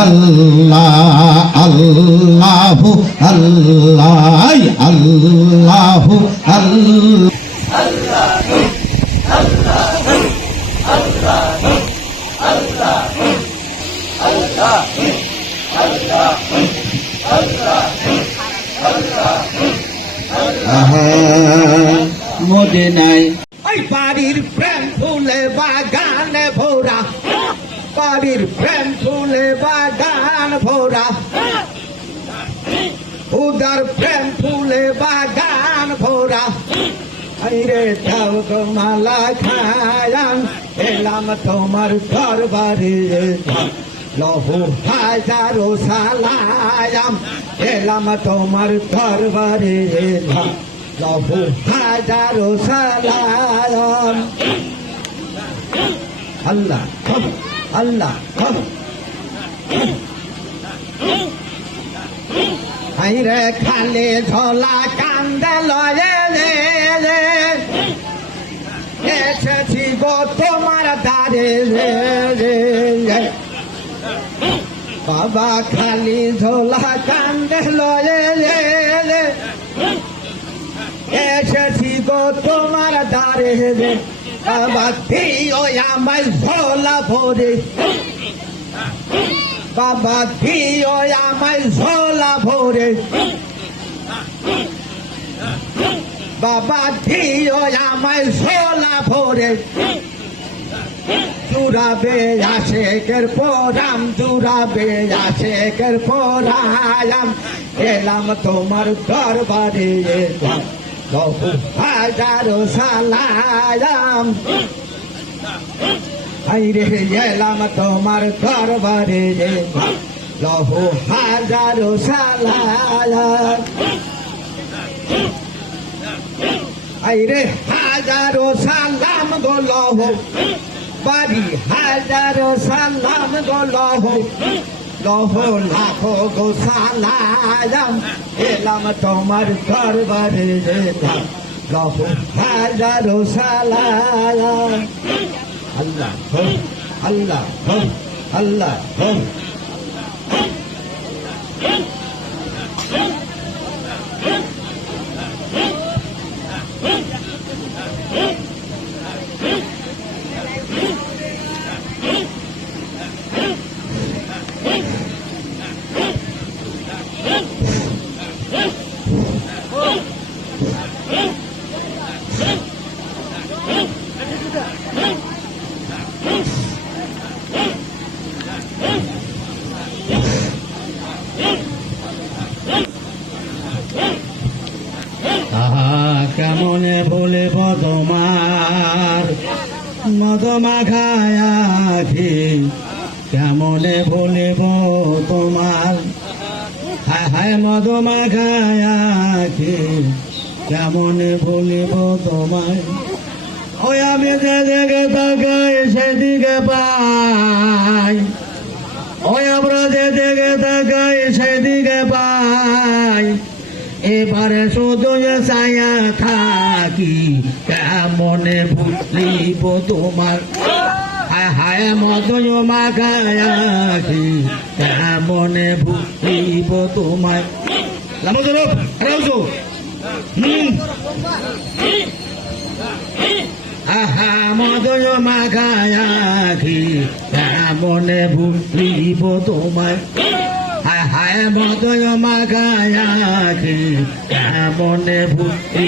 Allah Allahu Allah Allahu Allah মদিনায় ওই বাড়ির প্রেম ফুলে বাগানে বাড়ির প্রেম ফুলে বাগান ভোরা। উদার প্রেম ফুলে বাগান ভোরা। রে যাও গো মালা খায়াম এলাম তোমার ঘর বাড়ি লহু হাজারো সালায়াম, এলাম তোমার ঘর বাড়ি লহু হাজারো সালায়াম। আল্লাহ। আল্লাহ হাইরে খালে ঝোলা কান্দে লয়ে রে রে। এসেছি গো তোমার দারে রে রে রে। বাবা খালি ঝোলা কান্দে লয়ে রে রে। এসেছি গো তোমার দারে রে। বাবা দিও আমায় ঝোলা ভরে। বাবা দিও আমায় ঝোলা ভরে। বাবা দিও আমায় ঝোলা ভরে। জুড়াবে আশেকের পোরাম জুড়াবে আশেকের পোরাম। এলাম তোমার দরবারে। বহু হাজারো সালায়াম আইরে এলাম তোমার দরবারে। লহু হাজারো সালায়াম আইরে হাজারো সালাম গো লহ, বাড়ি হাজারো সালাম গো লহ লাখো গো সালাম এলাম তোমার দরবারে লহ হাজারো সালাম আল্লাহ আল্লাহ আল্লাহ হো কেমনে ভুলিব তোমার মদমাখায় আখি কেমনে ভুলিব তোমার হায় হায় মদমাখায় আখি, কেমনে ভুলিব তোমার ওই আমি যেদিকে তাকাই, সেদিকে পাই। ওই আমরা যেদিকে তাকাই, সেদিকে পাই। এবারে শুধু ছায়া থাকি, কেমনে ভুলিব তোমার? হায় মধুজ মাখায়াকি কেমনে ভুলিব তোমার লামজরব রাউজো আহা মধুজ মাখায়াকি কেমনে ভুলিব তোমার হায় মধুজ মাখায়াকি কেমনে ভুলি